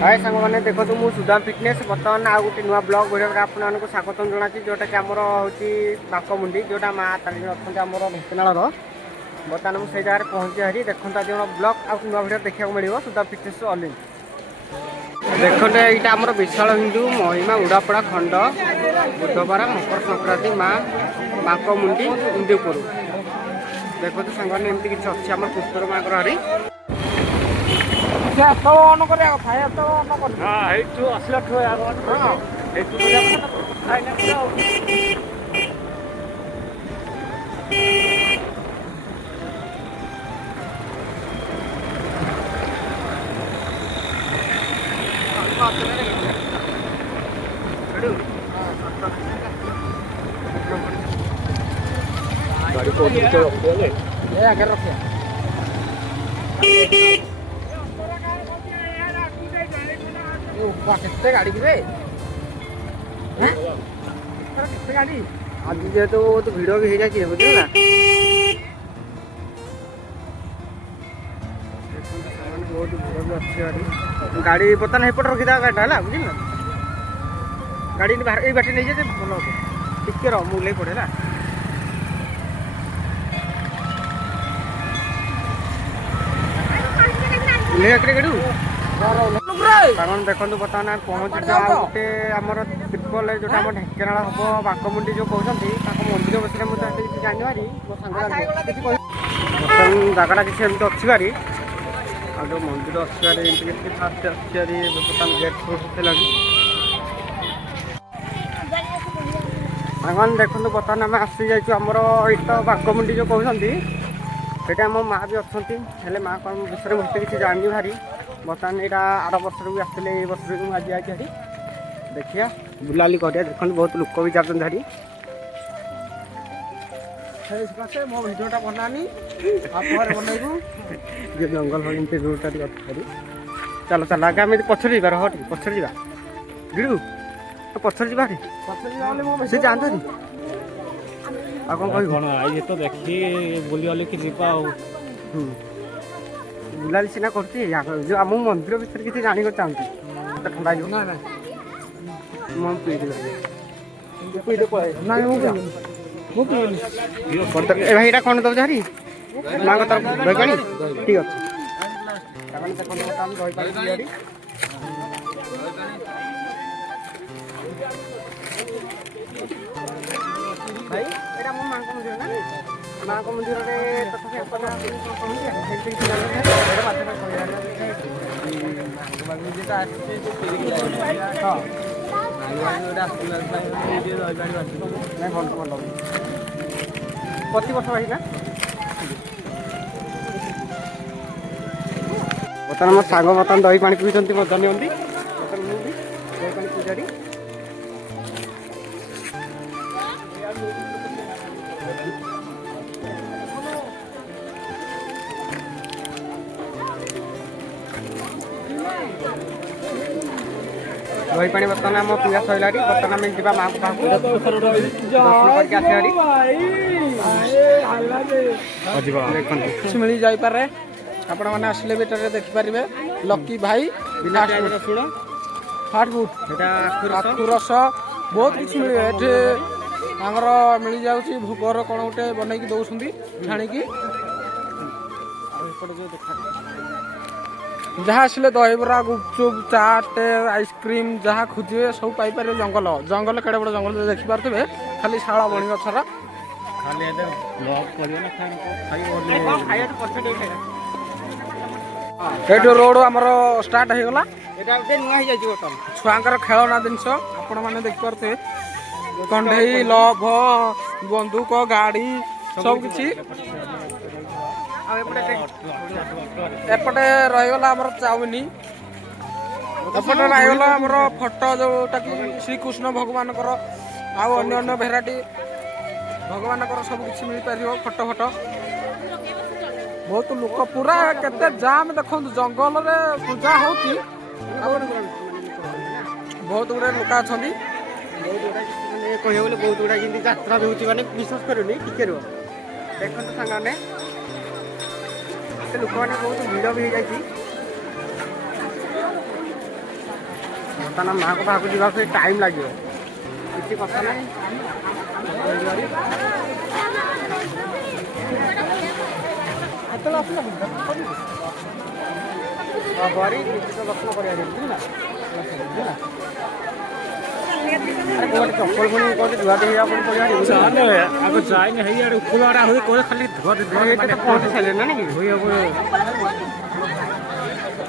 हाय सांग मैंने देखो मु सुदाम फिटनेस बर्तमान आउ गोटे नुआ ब्लॉग वीडियो आपको स्वागत जनाती जोटा कि आमर हूँ बाकमुंडी जोटा माँ तारिणी अच्छा आम ढेଙ୍କାନାଳ बर्तमान मुझे जगह पहुँचे हारी देखो आज ब्लॉग आउ नुआ वीडियो देखा मिले सुदाम फिटनेस अली देखते यहाँ आम विशाल हिंदू महिमा उड़ापड़ा खंड बुधवार मकर संक्रांति माँ बाकमुंडी इंदुपुर देखो सांग एमती किसी अच्छी आम पुष्पर माँ हरी ऑन कर असला गाड़ी को आगे रखे केते गाड़ी की केते गाड़ी आज जेहेतु बहुत भिड़ भी हो जाए बुझे ना बहुत भिड़ भी अच्छी गाड़ी बर्तमान एपट रखीदा गाड़ी है बुझे ना गाड़ी बाहर ये बाटे नहीं जाए भल हम टिके मुले पड़े ना गाड़ी कारण देखो बर्तमान पहुँच गोटे आमर ट्रिपल जोटा आम ढेଙ୍କାନାଳ हम बाकमुंडी जो कहते मंदिर विषय मुझे किसी जानी मो सांग बर्तमान जगटा किसी एमती अच्छी बारी आ जो मंदिर अच्छी फास्ट अच्छी बर्तमान गेट खोल लगी सामान देखो बर्तमान आम आसी जामर ये बाकमुंडी जो कहते से आम माँ भी अच्छा हेल्ले माँ कौन विषय मुझे किसी जानी भारी बर्तमान यहाँ आर वर्ष भी आसते ये वर्ष भी आज आई हारी देखिया बुलाली करिया देखो बहुत लोक भी जाते हारी मो भिडियोटा बनानी बनइबू जो जंगल भाई रोडटा अच्छी चलो चल आगे आम पछर जा पछर जा गिड़ू पछर जा से जाते आ कौन कह ये तो देखी बुली कि जीवा बुलाली सीना करती जो आम मंदिर विषय किसी जान चाहती ठंडा जो ना भाई यहाँ कौन दौर हारी माँ तरफ दही पानी ठीक अच्छे भाई यहाँ मो माँ मंदिर ना माँ मंदिर प्रति वर्ष भाई ना बर्तमान मो सांग बर्तमान दही पानी पीछे मजा नियंती बर्तमान मुझे दही पानी पूजारी दही पानी बर्तमान आम पीवा सर बर्तमान आम जा माँ को दर्शन करके कुछ मिल जापे आपण मैंने आसिले भी देखिपारे लकी भाई फास्ट फुड आखु रस बहुत किसी मिले ये मिल जाऊँगी भोगर कौन गोटे बनई दौरान छाणिकी जहाँ आसिले दहीबरा गुपचुप चाट आइसक्रीम जहाँ खोजे सब पाइपर जंगल जंगल केड़े बड़ जंगल देखिपे खाली शाला बणी गचर रोड आमर स्टार्ट हो गला छुआंकर खेलना जिनस आपण मैंने देखिपे कंढई लभ बंदूक गाड़ी सब किसी एपटे रहीगला आमर चाउमिन एपटे रहीगला आमर फोटो जोटा कि श्रीकृष्ण भगवान आउ अन्य भेराइटी भगवान सब किसी मिल पार फोटो फोटो बहुत लोक पूरा केते जाम देखो जंगल रे पूजा होती बहुत गुड़ा लोक अच्छा कह बहुत गुड़ा जमी यात्रा भी होती मैंने विश्वास करूनी टिके रुह देखो सांग मैंने लोक मैंने बहुत भिड़ भी हो जाती ବର୍ତ୍ତମାନ ମାଆଙ୍କ ପାଖକୁ ଯିବାକୁ ଟାଇମ୍ ଲାଗିବ, କିଛି କଥା ନାହିଁ। ବରି ନିଶ୍ଚିତ ଦର୍ଶନ କରିବା ବୁଝିଲା ବୁଝିଲା। ଚପଲ ପୁଣି କହୁଛି ଧୁଆଧି ହେଇବାକୁ ପଡ଼ିବ। ଆଗ ଯାଇନି ହେଇଆଡ଼େ ଉପର ଆଡ଼େ ହୁଏ କହେ ଖାଲି ପହଞ୍ଚି ସାରିଲେ ନା କି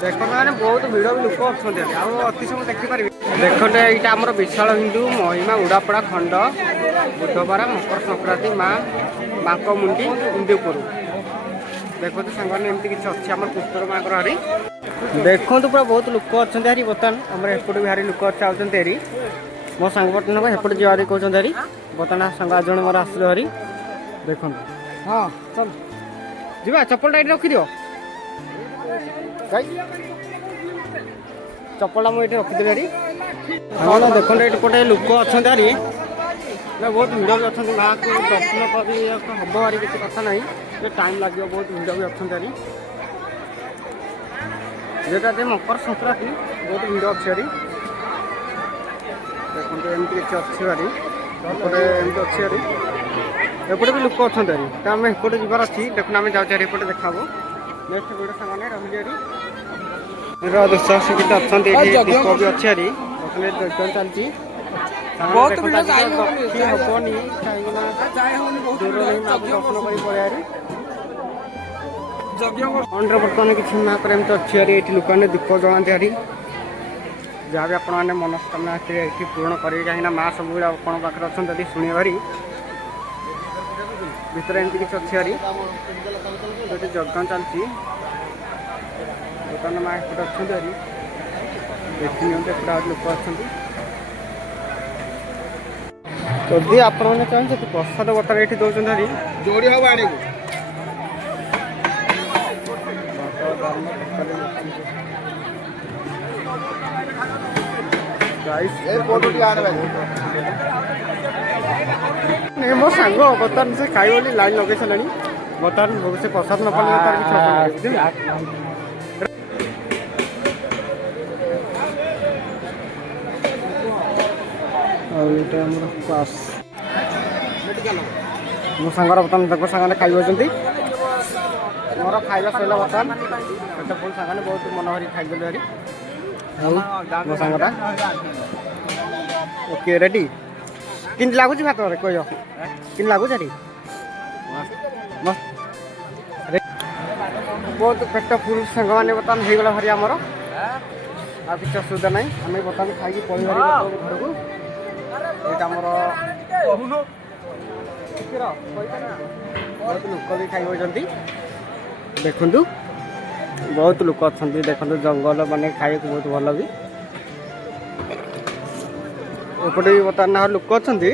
ଦେଖନ୍ତୁ ମାନେ ବହୁତ ଭିଡ଼ ବି ଲୋକ ଅଛନ୍ତି ଏଠି, ଆଉ ଅତି ସମୟ ଦେଖିପାରିବେ। ଦେଖନ୍ତୁ ଏଇଟା ଆମର ବିଶାଳ ହିନ୍ଦୁ ମହିମା ଉଡ଼ାପଡ଼ା ଖଣ୍ଡ ବୁଧବାର ମକର ସଂକ୍ରାନ୍ତି ମା ବାଙ୍କମୁଣ୍ଡି ଇନ୍ଦୁପୁର। ଦେଖନ୍ତୁ ସାଙ୍ଗମାନେ ଏମିତି କିଛି ଅଛି ଆମର ପୁଷ୍କର ମାଙ୍କର ହାରି। ଦେଖନ୍ତୁ ପୁରା ବହୁତ ଲୋକ ଅଛନ୍ତି ହାରି। ବର୍ତ୍ତମାନ ଆମର ଏପଟେ ବି ଭାରି ଲୋକ ଚାହୁଛନ୍ତି ହାରି। ମୋ ସାଙ୍ଗ ବର୍ତ୍ତମାନ ଏପଟେ ଯିବା ହାରି କହୁଛନ୍ତି ହାରି। ବର୍ତ୍ତମାନ ସାଙ୍ଗ ଆଜି ଜଣେ ମୋର ଆସିଲେ ହାରି। ଦେଖନ୍ତୁ ହଁ ଚାଲ ଯିବା, ଚପଲଟା ଏଇଠି ରଖିଦିଅ ଚପଲଟା ମୁଁ ଏଇଠି ରଖିଦେବି ହାରି। ଆପଣ ଦେଖନ୍ତୁ ଏଇଠି ଗୋଟେ ଲୋକ ଅଛନ୍ତି ହାରି, ବହୁତ ଭିଡ଼ ବି ଅଛନ୍ତି। ମାଆକୁ ଦର୍ଶନ କରିବାକୁ ହେବ ହାରି, କିଛି କଥା ନାହିଁ, ଟାଇମ୍ ଲାଗିବ, ବହୁତ ଭିଡ଼ ବି ଅଛନ୍ତି ହାରି। ଯେହେତୁ ଆଜି ମକର ସଂକ୍ରାନ୍ତି ବହୁତ ଭିଡ଼ ଅଛି ହାରି। ଦେଖନ୍ତୁ ଏମିତି କିଛି ଅଛି ହାରି, ଏପଟେ ଏମିତି ଅଛି ହାରି, ଏପଟେ ବି ଲୋକ ଅଛନ୍ତି ହାରି। ତ ଆମେ ଏପଟେ ଯିବାର ଅଛି। ଦେଖୁନ ଆମେ ଯାଉଛୁ ହାରି, ଏପଟେ ଦେଖାହବ ନେକ୍ସଟ ଭିଡ଼ିଓ ସାଙ୍ଗମାନେ ରହିଲି ହାରି। ଦୃଶ୍ୟ ସେମିତି ଅଛନ୍ତି, ଏଠି ଦୀପ ବି ଅଛି ହାରି। ବର୍ତ୍ତମାନ ଯଜ୍ଞ ଚାଲିଛି, ହବନି କାହିଁକିନା ଦୂରରେ ହିଁ ମାଆକୁ ଦର୍ଶନ କରି ପଳେଇ ହାରି। ଫଣ୍ଡରେ ବର୍ତ୍ତମାନ କିଛି ମାଆଙ୍କର ଏମିତି ଅଛି ହାରି। ଏଠି ଲୋକମାନେ ଦୀପ ଜଳାନ୍ତି ହାରି, ଯାହା ବି ଆପଣମାନେ ମନସ୍କାମନା ଏଠି ପୂରଣ କରିବେ, କାହିଁକିନା ମାଆ ସବୁବେଳେ ଆପଣଙ୍କ ପାଖରେ ଅଛନ୍ତି ଯଦି ଶୁଣିବେ ହାରି। ଭିତରେ ଏମିତି କିଛି ଅଛି ହାରି, ଏଠି ଯଜ୍ଞ ଚାଲିଛି। ବର୍ତ୍ତମାନ ମାଆ ଏପଟେ ଅଛନ୍ତି ହାରି, ଦେଖି ନିଅନ୍ତୁ ଏପଟେ ଆହୁରି ଲୋକ ଅଛନ୍ତି। ଯଦି ଆପଣମାନେ ଚାହିଁବେ ସେଠି ପ୍ରସାଦ ବର୍ତ୍ତମାନ ଏଠି ଦେଉଛନ୍ତି ହାରି, ଯୋଡ଼ି ହବ ଆଣିବୁ। ମୋ ସାଙ୍ଗ ବର୍ତ୍ତମାନ ସେ ଖାଇବ ବୋଲି ଲାଇନ୍ ଲଗେଇ ସାରିଲାଣି। ବର୍ତ୍ତମାନ ସେ ପ୍ରସାଦ ନ ପାଇଲେ ତାର କିଛି ହବ ନାହିଁ, ବୁଝିଲେ। ଆଉ ଏଇଟା ଆମର ପାସ୍। ମୋ ସାଙ୍ଗର ବର୍ତ୍ତମାନ ତାଙ୍କ ସାଙ୍ଗରେ ଖାଇବଛନ୍ତି। ମୋର ଖାଇବା ସରିଲା ବର୍ତ୍ତମାନ, ସେଟା ପୁଣି ସାଙ୍ଗମାନେ ବହୁତ ମନ ଭରି ଖାଇଦେଲୁ ହାରି। ଆଉ ମୋ ସାଙ୍ଗଟା ଓକେ ରେଡ଼ି। କେମିତି ଲାଗୁଛି ଭାତରେ କହିବ, କେମିତି ଲାଗୁଛି ଏଠି? ବହୁତ ପେଟ ଫୁଲ୍ ସାଙ୍ଗମାନେ ବର୍ତ୍ତମାନ ହେଇଗଲା ଭାରି ଆମର, ଆଉ କିଛି ଅସୁବିଧା ନାହିଁ। ଆମେ ବର୍ତ୍ତମାନ ଖାଇକି ପଳେଇବା ଘରକୁ। ଏଇଟା ଆମର ବହୁତ ଲୋକ ବି ଖାଇବଛନ୍ତି। ଦେଖନ୍ତୁ ବହୁତ ଲୋକ ଅଛନ୍ତି, ଦେଖନ୍ତୁ ଜଙ୍ଗଲ ମାନେ ଖାଇବାକୁ ବହୁତ ଭଲ ବି। ଏପଟେ ବି ବର୍ତ୍ତମାନ ଲୋକ ଅଛନ୍ତି।